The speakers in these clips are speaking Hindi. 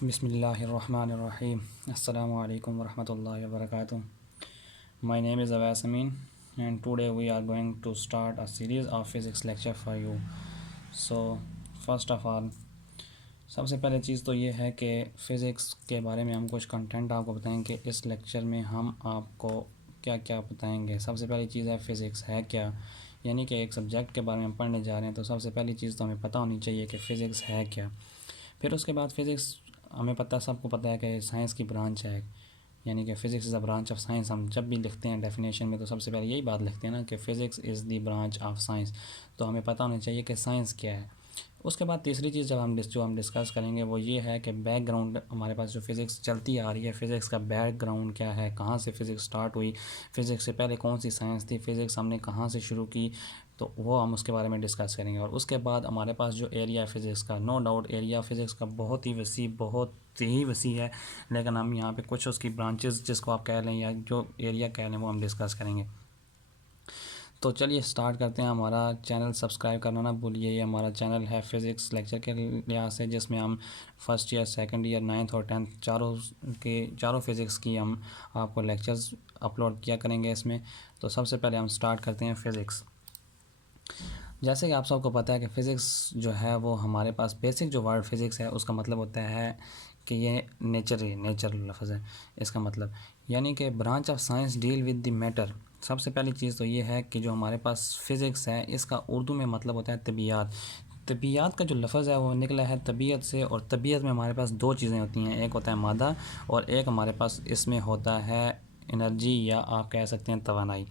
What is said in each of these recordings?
Bismillahirrahmanirrahim. Assalamu alaikum warahmatullahi wabarakatuh. My name is Awais Amin and today we are going to start a series of physics lecture for you. So first of all, सबसे पहले चीज़ तो ये है कि फ़िज़िक्स के बारे में हम कुछ कंटेंट आपको बताएंगे। इस लेक्चर में हम आपको क्या क्या बताएंगे। सबसे पहली चीज़ है फ़िज़िक्स है क्या, यानी कि एक सब्जेक्ट के बारे में हम पढ़ने जा रहे हैं तो सबसे पहली चीज़ तो हमें पता होनी चाहिए कि फ़िज़िक्स है क्या। फिर उसके बाद फ़िज़िक्स हमें पता, सबको पता है कि साइंस की ब्रांच है, यानी कि physics is a branch of science. हम जब भी लिखते हैं डेफिनेशन में तो सबसे पहले यही बात लिखते हैं ना कि physics is the branch of science. तो हमें पता होना चाहिए कि साइंस क्या है। उसके बाद तीसरी चीज़ जो हम डिस्कस करेंगे वो ये है कि बैकग्राउंड, हमारे पास जो फ़िज़िक्स चलती आ रही है फ़िज़िक्स का बैकग्राउंड क्या है, कहाँ से फ़िज़िक्स स्टार्ट हुई, फ़िज़िक्स से पहले कौन सी साइंस थी, फ़िज़िक्स हमने कहाँ से शुरू की, तो वो हम उसके बारे में डिस्कस करेंगे। और उसके बाद हमारे पास जो एरिया है फ़िज़िक्स का, नो डाउट एरिया फ़िज़िक्स का बहुत ही वसी है, लेकिन हम यहाँ पे कुछ उसकी ब्रांचेस जिसको आप कह लें या जो एरिया कह लें वो हम डिस्कस करेंगे। तो चलिए स्टार्ट करते हैं। हमारा चैनल सब्सक्राइब करना ना भूलिए। ये हमारा चैनल है फ़िज़िक्स लेक्चर के लिहाज से, जिसमें हम first year, second year, 9th और 10th चारों फ़िज़िक्स की हम आपको लेक्चर्स अपलोड किया करेंगे इसमें। तो सबसे पहले हम स्टार्ट करते हैं फ़िज़िक्स। जैसे कि आप सबको पता है कि फ़िज़िक्स जो है वो हमारे पास बेसिक जो वर्ड फ़िज़िक्स है उसका मतलब होता है कि ये नेचर लफ्ज़ है इसका मतलब, यानी कि branch of science deal with the matter. सबसे पहली चीज़ तो ये है कि जो हमारे पास फ़िज़िक्स है इसका उर्दू में मतलब होता है तबीयत। तबीयत का जो लफ्ज़ है वो निकला है तबीयत से, और तबीयत में हमारे पास दो चीज़ें होती हैं, एक होता है मादा और एक हमारे पास इसमें होता है एनर्जी, या आप कह सकते हैं तवानाई।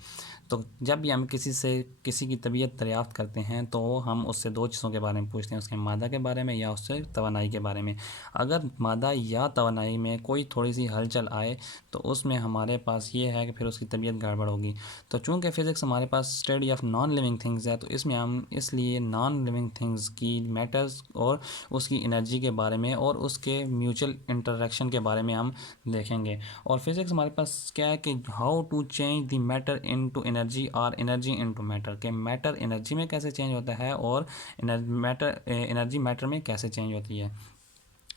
तो जब भी हम किसी की तबीयत दरियाफ़्त करते हैं तो हम उससे दो चीज़ों के बारे में पूछते हैं, उसके मादा के बारे में या उससे तवानाई के बारे में। अगर मादा या तवानाई में कोई थोड़ी सी हलचल आए तो उसमें हमारे पास ये है कि फिर उसकी तबीयत गड़बड़ होगी। तो चूँकि फ़िज़िक्स हमारे पास study of non living things है तो इसमें हम इसलिए नॉन लिविंग थिंग्स की मैटर्स और उसकी एनर्जी के बारे में और उसके म्यूचुअल इंटरेक्शन के बारे में हम देखेंगे। और फिज़िक्स हमारे पास क्या है कि how to change the matter into energy और एनर्जी इनटू मैटर, के मैटर एनर्जी में कैसे चेंज होता है और एनर्जी मैटर में कैसे चेंज होती है।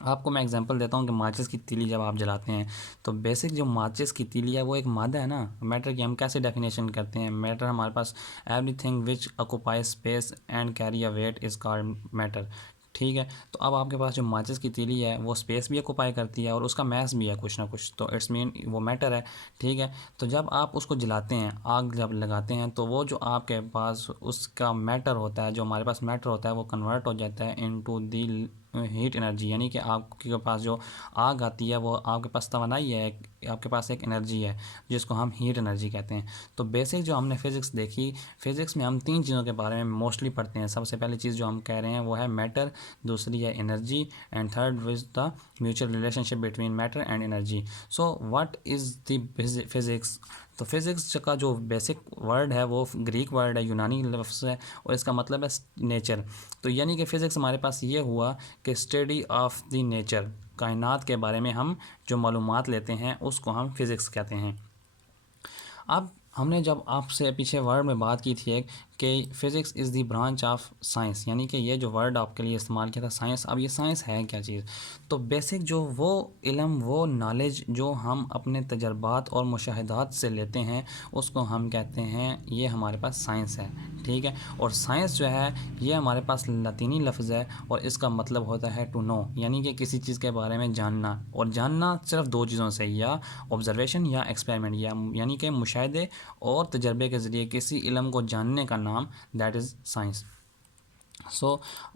आपको मैं एग्जांपल देता हूँ कि माचिस की तीली जब आप जलाते हैं तो बेसिक जो माचिस की तीली है वो एक मादा है ना। मैटर की हम कैसे डेफिनेशन करते हैं, मैटर हमारे पास everything which occupies space and carry a weight is called matter. ठीक है, तो अब आपके पास जो माचिस की तीली है वो स्पेस भी ऑक्यूपाई करती है और उसका मैस भी है कुछ ना कुछ, तो इट्स मीन वो मैटर है। ठीक है, तो जब आप उसको जलाते हैं, आग जब लगाते हैं तो वो जो आपके पास उसका मैटर होता है, जो हमारे पास मैटर होता है वो कन्वर्ट हो जाता है इनटू दी हीट एनर्जी, यानी कि आपके पास जो आग आती है वो आपके पास तवानाई है, आपके पास एक एनर्जी है जिसको हम हीट एनर्जी कहते हैं। तो बेसिक जो हमने फ़िज़िक्स देखी, फ़िज़िक्स में हम तीन चीज़ों के बारे में मोस्टली पढ़ते हैं। सबसे पहली चीज़ जो हम कह रहे हैं वो है मैटर, दूसरी है energy and third with the mutual relationship between matter and energy. So what is the physics. तो फिज़िक्स का जो बेसिक वर्ड है वो ग्रीक वर्ड है, यूनानी लफ्ज़ है, और इसका मतलब है नेचर। तो यानी कि फ़िज़िक्स हमारे पास ये हुआ कि स्टडी ऑफ द नेचर, कायनात के बारे में हम जो मालूमात लेते हैं उसको हम फ़िज़िक्स कहते हैं। अब हमने जब आपसे पीछे वर्ड में बात की थी कि physics is the branch of science, यानी कि ये जो वर्ड आपके लिए इस्तेमाल किया था साइंस, अब ये साइंस है क्या चीज़। तो बेसिक जो वो इल्म, वो नॉलेज जो हम अपने तजर्बात और मुशाहिदात से लेते हैं उसको हम कहते हैं ये हमारे पास साइंस है। ठीक है, और साइंस जो है ये हमारे पास लतीनी लफ्ज़ है और इसका मतलब होता है टू नो, यानी कि किसी चीज़ के बारे में जानना। और जानना सिर्फ दो चीज़ों से, या ऑब्ज़र्वेशन या एक्सपेरिमेंट, यानी कि मुशाहिदे और तजर्बे के ज़रिए किसी इल्म को जानने का नाम दैट इज़ साइंस।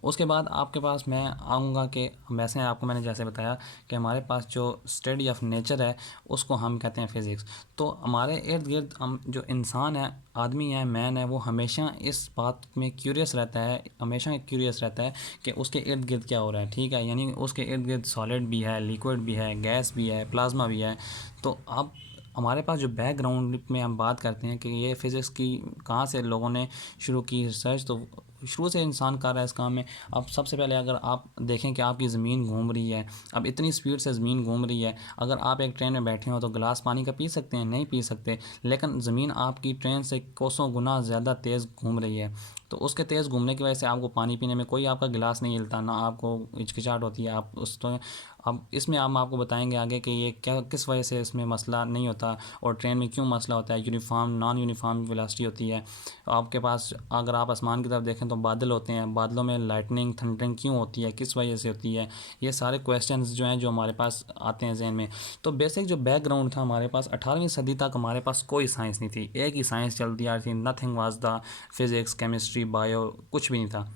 उसके बाद आपके पास मैं आऊँगा कि वैसे आपको मैंने जैसे बताया कि हमारे पास जो स्टडी ऑफ नेचर है उसको हम कहते हैं फ़िज़िक्स। तो हमारे इर्द गिर्द हम जो इंसान है, आदमी है, मैन है, वो हमेशा इस बात में क्यूरियस रहता है, हमेशा क्यूरियस रहता है कि उसके इर्द गिर्द क्या हो रहा है। ठीक है, यानी उसके इर्द गिर्द सॉलिड भी है, लिक्विड भी है, गैस भी है, प्लाज्मा भी है। तो अब हमारे पास जो बैकग्राउंड में हम बात करते हैं कि ये फ़िज़िक्स की कहाँ से लोगों ने शुरू की रिसर्च, तो शुरू से इंसान कर रहा है इस काम में। अब सबसे पहले अगर आप देखें कि आपकी ज़मीन घूम रही है, अब इतनी स्पीड से ज़मीन घूम रही है, अगर आप एक ट्रेन में बैठे हो तो गिलास पानी का पी सकते हैं, नहीं पी सकते, लेकिन ज़मीन आपकी ट्रेन से कोसों गुना ज़्यादा तेज़ घूम रही है। तो उसके तेज़ घूमने की वजह से आपको पानी पीने में कोई आपका गिलास नहीं हिलता, ना आपको हिचकिचाहट होती है। आप उस तो अब इसमें हम आपको बताएंगे आगे कि ये क्या किस वजह से इसमें मसला नहीं होता और ट्रेन में क्यों मसला होता है। यूनिफॉर्म नॉन यूनिफॉर्म वेलोसिटी होती है आपके पास। अगर आप आसमान की तरफ देखें तो बादल होते हैं, बादलों में लाइटनिंग थंडरिंग क्यों होती है, किस वजह से होती है, ये सारे क्वेश्चंस जो हैं जो हमारे पास आते हैं जहन में। तो बेसिक जो बैकग्राउंड था हमारे पास 18वीं सदी तक हमारे पास कोई साइंस नहीं थी, एक ही साइंस चलती आ रही थी, nothing was the physics chemistry bio, कुछ भी नहीं था।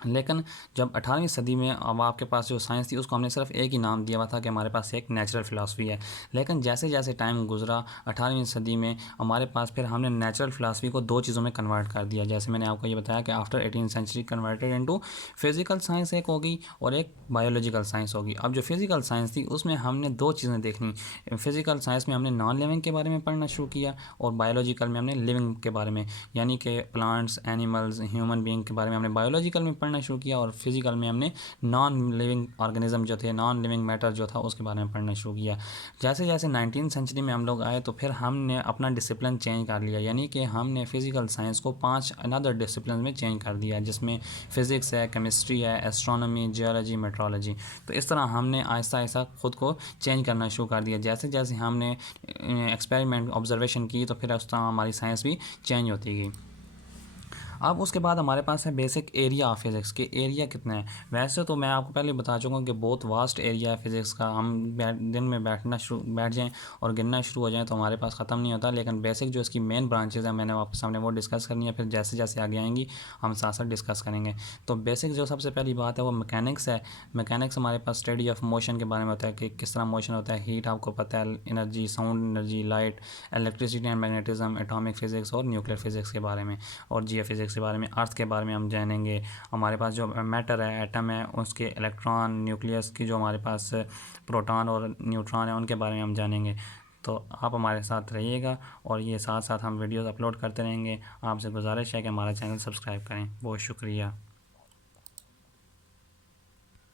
लेकिन जब 18वीं सदी में अब आपके पास जो साइंस थी उसको हमने सिर्फ एक ही नाम दिया हुआ था कि हमारे पास एक नेचुरल फ़िलासफ़ी है। लेकिन जैसे जैसे टाइम गुजरा 18वीं सदी में हमारे पास फिर हमने नेचुरल फ़िलासफ़ी को दो चीज़ों में कन्वर्ट कर दिया। जैसे मैंने आपको ये बताया कि after 18th century converted into physical science एक होगी और एक बायोलॉजिकल साइंस होगी। अब जो फिज़िकल साइंस थी उसमें हमने दो चीज़ें देखनी। फिज़िकल साइंस में हमने नॉन लिविंग के बारे में पढ़ना शुरू किया और बायोलॉजिकल में हमने लिविंग के बारे में, यानी कि प्लांट्स एनिमल्स ह्यूमन बीइंग के बारे में हमने बायोलॉजिकल में पढ़ना शुरू किया और फिज़िकल में हमने नॉन लिविंग ऑर्गेनिज्म जो थे, नॉन लिविंग मैटर जो था उसके बारे में पढ़ना शुरू किया। जैसे जैसे 19th सेंचुरी में हम लोग आए तो फिर हमने अपना डिसिप्लिन चेंज कर लिया, यानी कि हमने फ़िज़िकल साइंस को 5 अनदर डिसिप्लिन में चेंज कर दिया, जिसमें फ़िज़िक्स है, केमिस्ट्री है, एस्ट्रोनॉमी, जियोलॉजी, मेट्रोलॉजी। तो इस तरह हमने आहिस्ता आहिस्ता ख़ुद को चेंज करना शुरू कर दिया। जैसे जैसे हमने एक्सपेरिमेंट ऑब्जर्वेशन की तो फिर उस तरह हमारी साइंस भी चेंज होती गई। अब उसके बाद हमारे पास है बेसिक एरिया ऑफ फिज़िक्स के एरिया कितना है। वैसे तो मैं आपको पहले बता चुका हूँ कि बहुत वास्ट एरिया है फिज़िक्स का। हम दिन में बैठ जाएं और गिनना शुरू हो जाएं तो हमारे पास ख़त्म नहीं होता। लेकिन बेसिक जो इसकी मेन ब्रांचेज़ हैं मैंने आपके सामने वो डिस्कस करनी है, फिर जैसे जैसे आगे आएंगी हम साथ साथ डिस्कस करेंगे। तो बेसिक जो सबसे पहली बात है वो मैकेनिक्स है। मैकेनिक्स हमारे पास स्टडी ऑफ मोशन के बारे में होता है कि किस तरह मोशन होता है। हीट आपको पता है, energy, sound energy, light, electricity and magnetism, atomic physics और न्यूक्लियर फ़िज़िक्स के बारे में, और जियो फिज़िक्स के बारे में, अर्थ के बारे में हम जानेंगे। हमारे पास जो मैटर है, एटम है, उसके इलेक्ट्रॉन, न्यूक्लियस की जो हमारे पास प्रोटॉन और न्यूट्रॉन है उनके बारे में हम जानेंगे। तो आप हमारे साथ रहिएगा और ये साथ साथ हम वीडियोस अपलोड करते रहेंगे। आपसे गुजारिश है कि हमारा चैनल सब्सक्राइब करें। बहुत शुक्रिया।